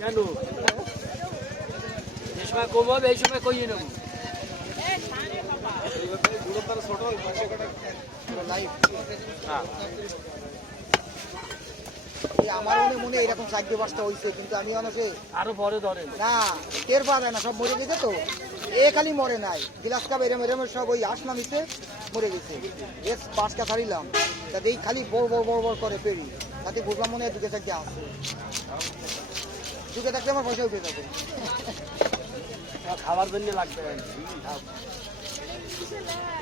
কেন যে সময় কমাবে এই সময় কইয়ে নেব আমার মনে এরকম 4-5টা হয়েছে, কিন্তু আমি অনেকে আরো পরে ধরেন না টের পাওয়া যায় না, সব মরে গেছে তো। এ খালি মরে নাই, গিলাস কাপ এরম এরম সব ওই আসনা মিশে মরে গেছে। এস 5টা ছাড়িলাম, তাতে এই খালি বড় বড় বড় বড় করে পেরি, তাতে বুঝলাম মনে হয় 2-4টা আছে। ঢুকে থাকলে আমার পয়সা উঠে যাবে। খাবার জন্য লাগবে।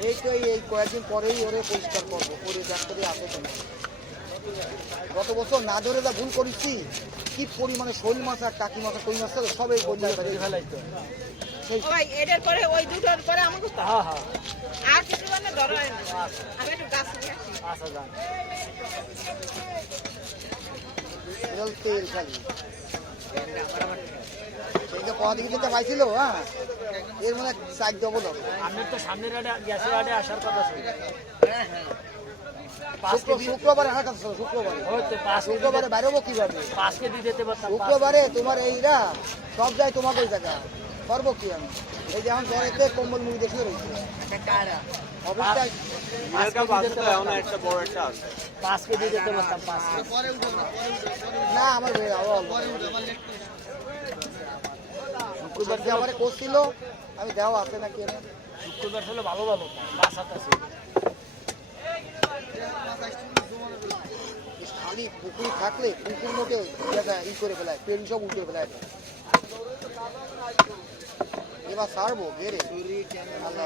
এই তো এই কয়েকদিন পরেই ওরে পরিষ্কার করবো, করে দেখ করে আসে তোমার। গত বছর না ধরে যা ভুল করেছি, কি পরিমাণে শোল মাছ আর টাকি মাছ আর কই মাছ সব এই বন্যায় ফেলাইতো ওই এটার পরে ওই দুটোর পরে আমাকে হ্যাঁ হ্যাঁ আর কিছু মানে ধরা হয় না। আমি একটু গাছ নিয়ে আসি। আচ্ছা যান তেল খালি সেইটা কয়া দিকে যেতে পাইছিল। হ্যাঁ, এর মানে 4 ডবল হবে। আপনার তো সামনের আড়ে গ্যাসের আড়ে আসার কথা ছিল। শুক্রবারে হাট আছে, শুক্রবারে বাইরেবো কিভাবে? 5 কেজি দিতে পারতাম। শুক্রবারে তোমার এইরা সব যায় তোমাকে ওই জায়গা করবো কি আমি? এই যে এখন জ্বরেতে কম্বল মুড়ি দেখিয়ে রয়েছে অবস্থায়। 5 কেজি দিতে পারতাম। 5 কেজি না আমার শুক্রবার যে আমার করছিল, আমি দেওয়া আছে নাকি শুক্রবার হলে ভালো ভালো মাছ আছে। খালি পুকুর থাকলে পুকুর লোকে ই করে ফেলায়, পেন সব উঠে ফেলায়। এবার ছাড়বো বেড়ে আল্লাহ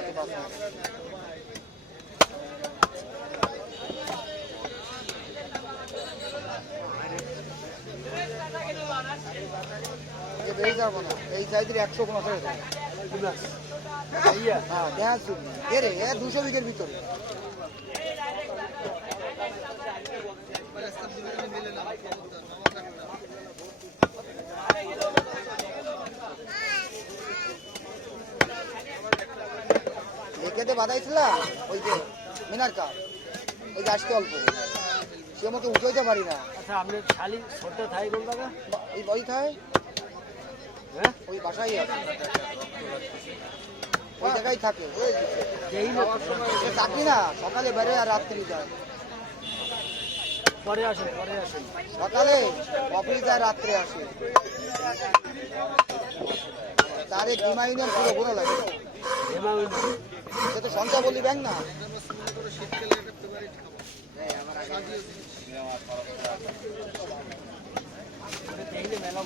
বেড়ে যাবো না। এই সাইজের 100 কোন হ্যাঁ দেখা বেড়ে 200 বিঘের ভিতরে। লেকেতে বাঁধাইছিলাম ওই যে মিনার কাপ, ওই গাছটা অল্প, সে আমাকে উঠাইতে পারি না। আচ্ছা আপনি খালি ছোট থাই কোন জায়গা? ওই বই খায়, হ্যাঁ ওই বাসায় আছে, ওই জায়গায় থাকে। চাকরি না, সকালে বেরোয় আর রাত্রি যায়। পরে আসেন পরে আসেন। সকালে অফিস যায়, রাত্রে আসে। তারে ডিমা ইউনিয়ন পুরো ঘোরা লাগে। সে তো সঞ্চয় বলি ব্যাংক না। মেলা